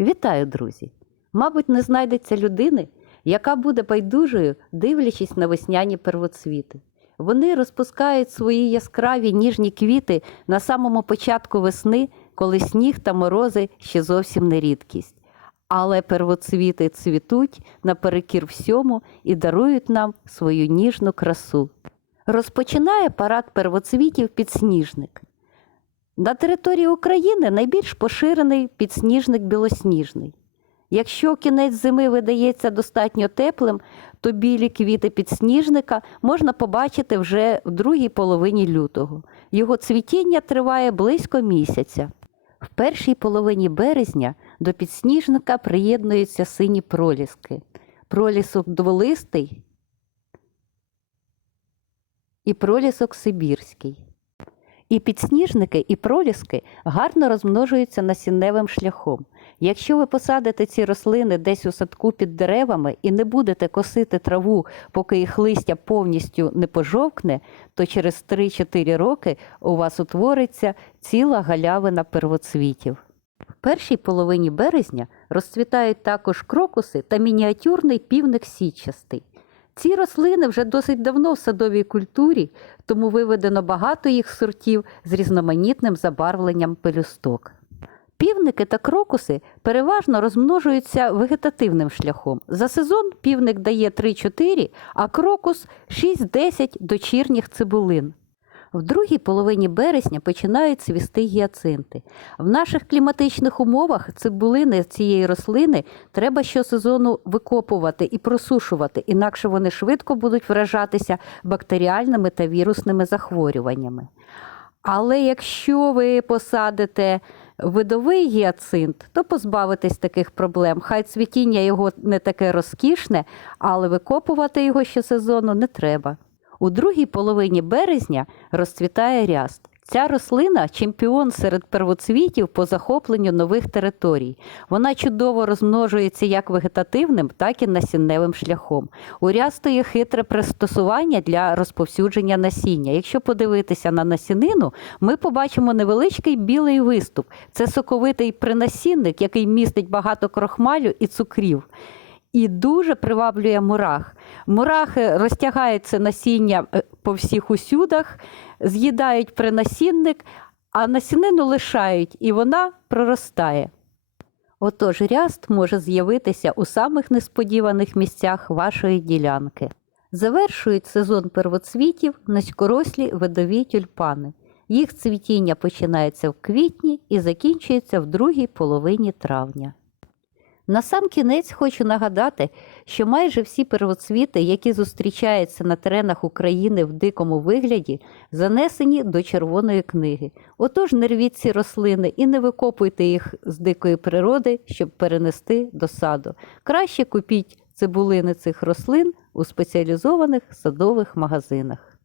Вітаю, друзі! Мабуть, не знайдеться людини, яка буде байдужою, дивлячись на весняні первоцвіти. Вони розпускають свої яскраві ніжні квіти на самому початку весни, коли сніг та морози ще зовсім не рідкість. Але первоцвіти цвітуть наперекір всьому і дарують нам свою ніжну красу. Розпочинає парад первоцвітів підсніжник. На території України найбільш поширений підсніжник білосніжний. Якщо кінець зими видається достатньо теплим, то білі квіти підсніжника можна побачити вже в другій половині лютого. Його цвітіння триває близько місяця. В першій половині березня до підсніжника приєднуються сині проліски. Пролісок дволистий і пролісок сибірський. І підсніжники, і проліски гарно розмножуються насінневим шляхом. Якщо ви посадите ці рослини десь у садку під деревами і не будете косити траву, поки їх листя повністю не пожовкне, то через 3-4 роки у вас утвориться ціла галявина первоцвітів. В першій половині березня розцвітають також крокуси та мініатюрний півник січастий. Ці рослини вже досить давно в садовій культурі, тому виведено багато їх сортів з різноманітним забарвленням пелюсток. Півники та крокуси переважно розмножуються вегетативним шляхом. За сезон півник дає 3-4, а крокус 6-10 дочірніх цибулин. В другій половині березня починають цвісти гіацинти. В наших кліматичних умовах цибулини цієї рослини треба щосезону викопувати і просушувати, інакше вони швидко будуть вражатися бактеріальними та вірусними захворюваннями. Але якщо ви посадите видовий гіацинт, то позбавитесь таких проблем. Хай цвітіння його не таке розкішне, але викопувати його щосезону не треба. У другій половині березня розцвітає ряст. Ця рослина чемпіон серед первоцвітів по захопленню нових територій. Вона чудово розмножується як вегетативним, так і насінневим шляхом. У рясту є хитре пристосування для розповсюдження насіння. Якщо подивитися на насінину, ми побачимо невеличкий білий виступ. Це соковитий принасінник, який містить багато крохмалю і цукрів. І дуже приваблює мурах. Мурахи розтягають це насіння е, по всіх усюдах, з'їдають принасінник, а насінину лишають, і вона проростає. Отож, ряст може з'явитися у самих несподіваних місцях вашої ділянки. Завершують сезон первоцвітів низькорослі видові тюльпани. Їх цвітіння починається в квітні і закінчується в другій половині травня. На сам кінець хочу нагадати, що майже всі первоцвіти, які зустрічаються на теренах України в дикому вигляді, занесені до червоної книги. Отож, не рвіть ці рослини і не викопуйте їх з дикої природи, щоб перенести до саду. Краще купіть цибулини цих рослин у спеціалізованих садових магазинах.